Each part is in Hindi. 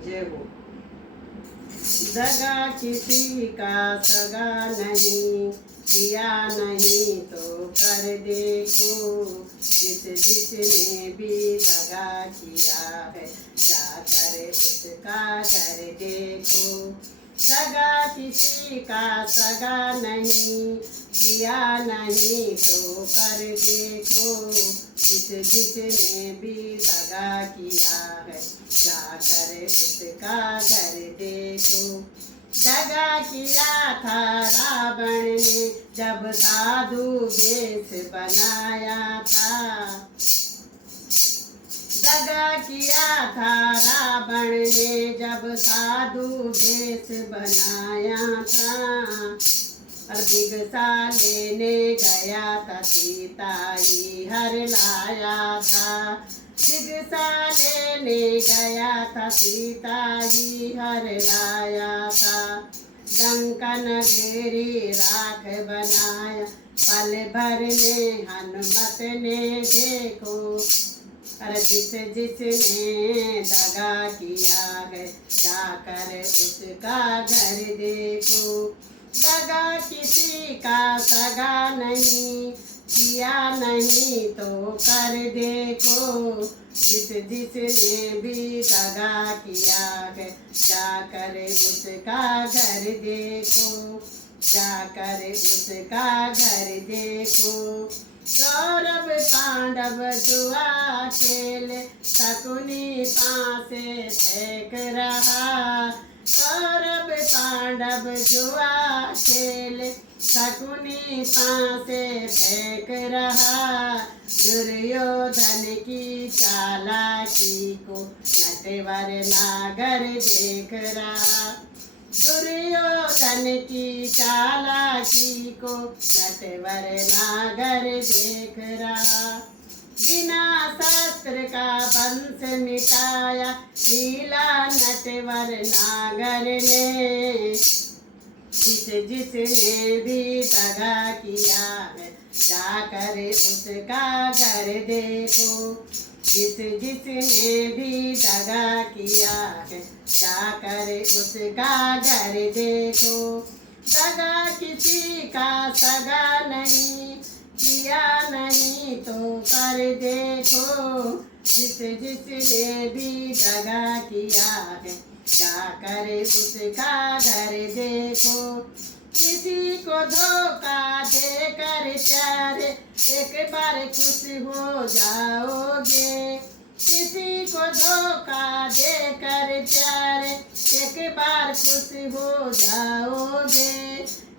जय हो। दगा किसी का सगा नहीं, किया नहीं तो कर देखो, जिसने भी दगा किया है जाकर उसका घर देखो। दगा किसी का सगा नहीं, किया नहीं तो कर देखो, जिसने भी दगा किया है जाकर उसका घर देखो। दगा किया था रावण ने जब साधु वेश बनाया था। दगा किया था रावण ने जब साधु वेश बनाया था। और भिक्षा लेने गया था सीता ही हर लाया था। भिक्षा लेने गया था सीता ही हर लाया था। लंका नगरी राख बनाया पल भर में हनुमत ने देखो। अरे जिसने दगा किया है जाकर उसका घर देखो। दगा किसी का सगा नहीं, किया नहीं तो कर देखो, जिसने भी दगा किया है जाकर उसका घर देखो, जाकर उसका घर देखो। कौरव पांडव जुआ खेल शकुनी पासे फेंक रहा। कौरव पांडव जुआ खेल शकुनी पासे फेंक रहा। दुर्योधन की चालाकी को नटवर नागर देख रहा। दुर्योधन की चालाकी को नटवर नागर देख रहा। बिना शस्त्र का वंश मिटाया लीला नटवर नागर ने। जिसने भी दगा किया है जाकर उसका घर देखो। जिसने भी दगा किया है जाकर उसका घर देखो। दगा किसी का सगा नहीं, किया नहीं तो कर देखो, जिसने भी दगा किया है जाकर उसका घर देखो। किसी को धोखा देकर प्यार एक बार खुश हो जाओगे। किसी को धोखा देकर प्यार एक बार खुश हो जाओगे।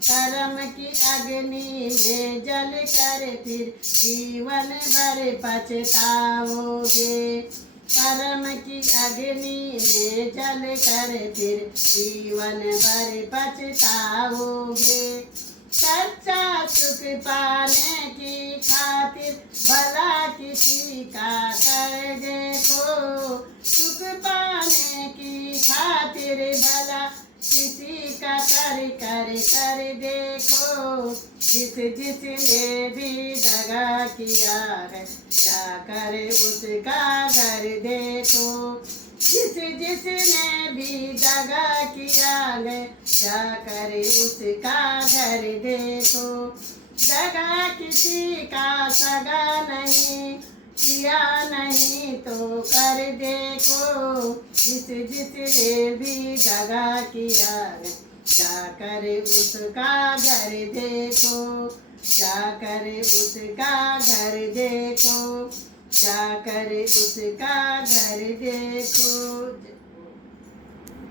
कर्म की अग्नि में जल कर फिर जीवन भर पछताओगे। कर्म की अग्नि में जल कर फिर जीवन भर पछताओगे। सच्चा सुख पाने की खातिर भला किसी का कर देखो। सुख पाने की खातिर भला किसी का कर देखो। जिसने भी दगा किया है जाकर उसका घर देखो। जिसने भी दगा किया है जाकर उसका घर देखो। दगा किसी का सगा नहीं, किया नहीं तो कर देखो, जिसने भी दगा किया है जाकर उसका घर देखो, जाकर उसका घर देखो, जाकर उसका घर देखो।